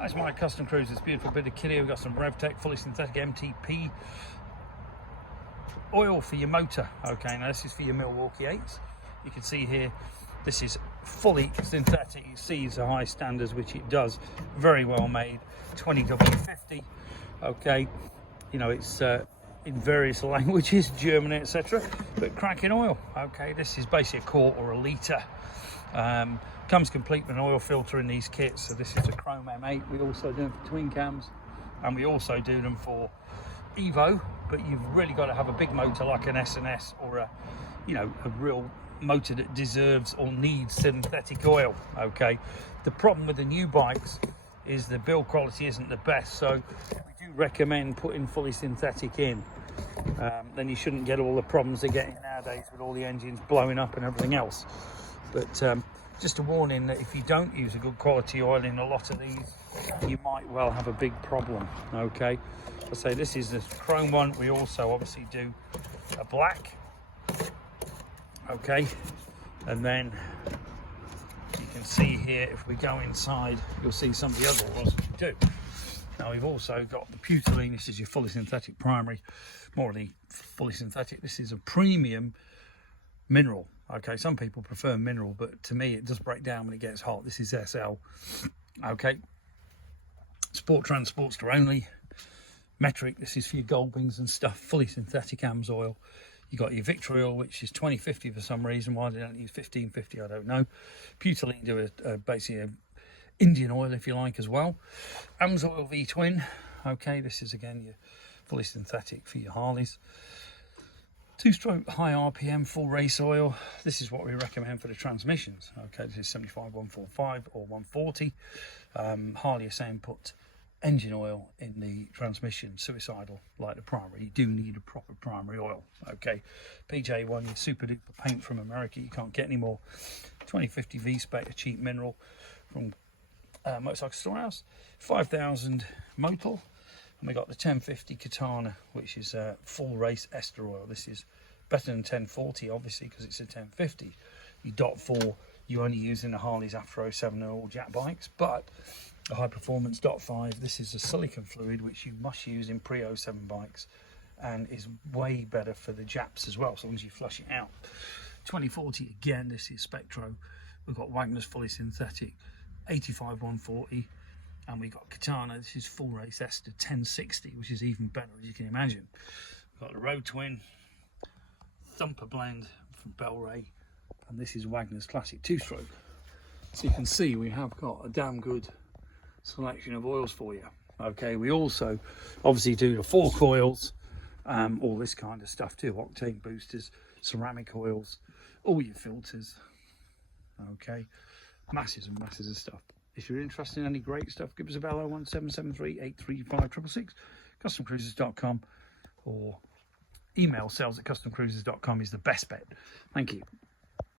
That's my Custom Cruisers, beautiful bit of kit here. We've got some RevTech fully synthetic MTP oil for your motor. Okay, now this is for your Milwaukee 8s. You can see here, this is fully synthetic. It sees the high standards, which it does. Very well made, 20W50. Okay, you know, it's in various languages, German, etc. But cracking oil. Okay, this is basically a quart or a litre. Comes complete with an oil filter in these kits. So this is a Chrome M8. We also do them for twin cams, and we also do them for Evo. But you've really got to have a big motor like an S&S or a, you know, a real motor that deserves or needs synthetic oil. Okay, the problem with the new bikes is the build quality isn't the best, so we do recommend putting fully synthetic in. Then you shouldn't get all the problems they're getting nowadays with all the engines blowing up and everything else. But just a warning that if you don't use a good quality oil in a lot of these, you might well have a big problem. Okay, I say this is the chrome one. We also obviously do a black. Okay, and then you can see here, if we go inside, you'll see some of the other ones we do. Now we've also got the butylene. This is your fully synthetic primary, more of the fully synthetic. This is a premium mineral. Okay, some people prefer mineral, but to me it does break down when it gets hot. This is SL. Okay, sport transportster only. Metric, this is for your Goldwings and stuff. Fully synthetic AMS oil. You got your Victory oil, which is 2050 for some reason. Why they don't use 1550, I don't know. Butylene do basically a Indian oil, if you like, as well. AMS oil V twin. Okay, this is again your fully synthetic for your Harleys. 2-stroke high RPM full race oil. This is what we recommend for the transmissions. Okay, this is 75 145 or 140. Harley are saying put engine oil in the transmission, suicidal like the primary. You do need a proper primary oil. Okay, PJ1, your super duper paint from America. You can't get any more. 2050 V-Spec, a cheap mineral from Motorcycle Storehouse. 5000 Motul. And we got the 1050 Katana, which is full race ester oil. This is better than 1040, obviously, because it's a 1050. Your .4, you only use in the Harleys after 07 or all Jack bikes, but a high performance .5, this is a silicon fluid, which you must use in pre-07 bikes, and is way better for the Japs as well, as long as you flush it out. 2040, again, this is Spectro. We've got Wagner's fully synthetic, 85 140. And we got Katana, this is full race ester 1060, which is even better, as you can imagine. We've got the Road Twin, Thumper blend from Bel-Ray, and this is Wagner's classic 2-stroke. So you can see we have got a damn good selection of oils for you. Okay, we also obviously do the 4 coils, all this kind of stuff too, octane boosters, ceramic oils, all your filters. Okay, masses and masses of stuff. If you're interested in any great stuff, give us a bell, 01773 835 666, customcruisers.com, or email sales@customcruisers.com is the best bet. Thank you.